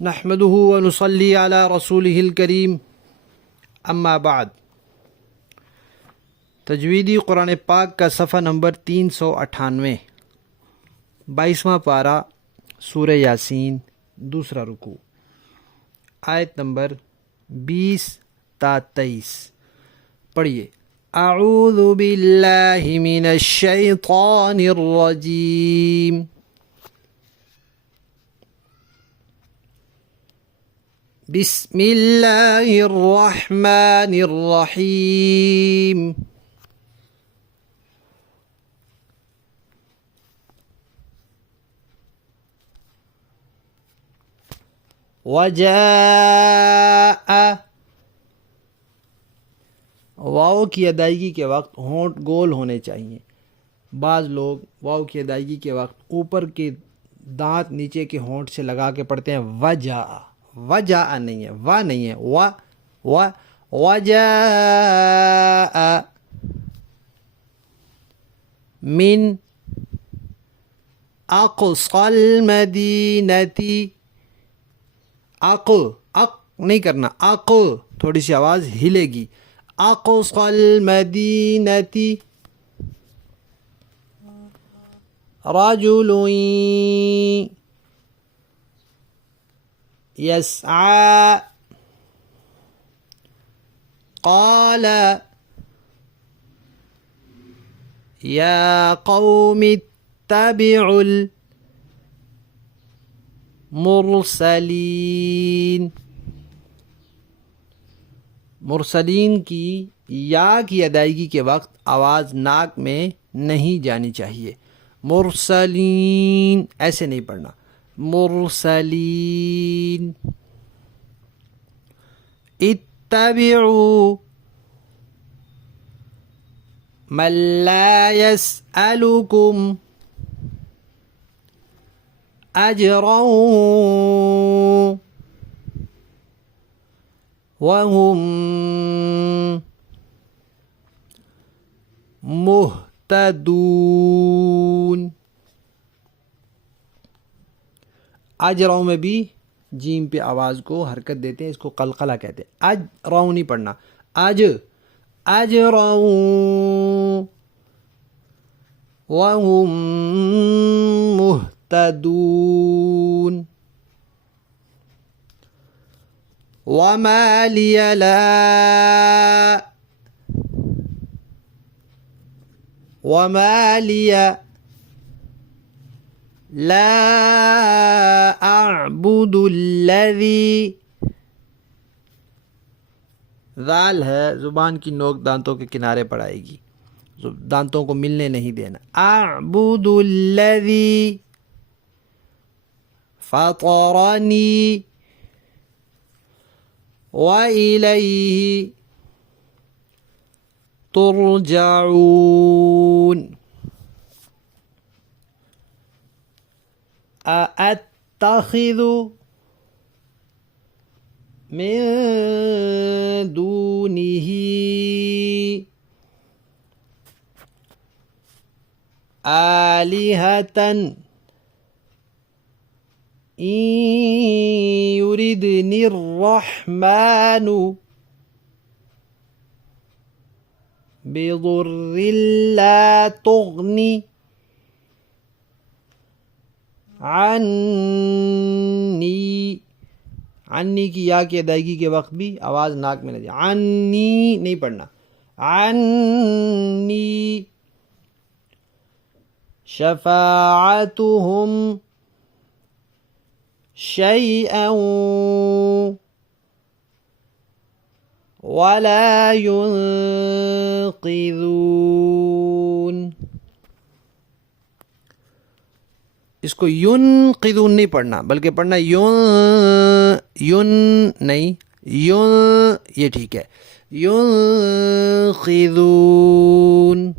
نحمده ونصلي على رسوله الكريم اما بعد۔ تجویدی قرآن پاک کا صفحہ نمبر 398، 22واں پارہ، سورہ یاسین، دوسرا رکوع، آیت نمبر 20 تا 23۔ پڑھیے۔ اعوذ باللہ من الشیطان الرجیم، بسم اللہ الرحمن الرحیم۔ وجاء، واو کی ادائیگی کے وقت ہونٹ گول ہونے چاہیے۔ بعض لوگ واو کی ادائیگی کے وقت اوپر کے دانت نیچے کے ہونٹ سے لگا کے پڑھتے ہیں وجاء، وجاء نہیں ہے، وا نہیں ہے، وجاء من اقصى المدینتی، اق نہیں کرنا، اق تھوڑی سی آواز ہلے گی، اقصى المدینتی رجل يسعى قال يا قوم اتبعوا المرسلين۔ مرسلین کی یا کی ادائیگی کے وقت آواز ناک میں نہیں جانی چاہیے۔ مرسلین ایسے نہیں پڑھنا، مرسلین۔ اتبعوا من لا يسألكم اجرا وهم مهتدون۔ اجروں میں بھی جیم پہ آواز کو حرکت دیتے ہیں، اس کو قلقلہ کہتے ہیں۔ اجروں نہیں پڑھنا، اجروں وهم مهتدون۔ وما لي لا اعبد الذی، ذال ہے، زبان کی نوک دانتوں کے کنارے پر آئے گی، دانتوں کو ملنے نہیں دینا۔ اعبد الذی فطرنی وإلیہ ترجعون۔ أأتخذ من دونه آلهة إن يردني الرحمن بضر لا تغني عنی کی یا کی ادائیگی کے وقت بھی آواز ناک میں نہ جائے، عنی نہیں پڑھنا، عنی۔ شفاعتهم شیئا ولا ينقذون۔ اس کو ینقذون نہیں پڑھنا، بلکہ پڑھنا یون نہیں، یون، یہ ٹھیک ہے، ینقذون۔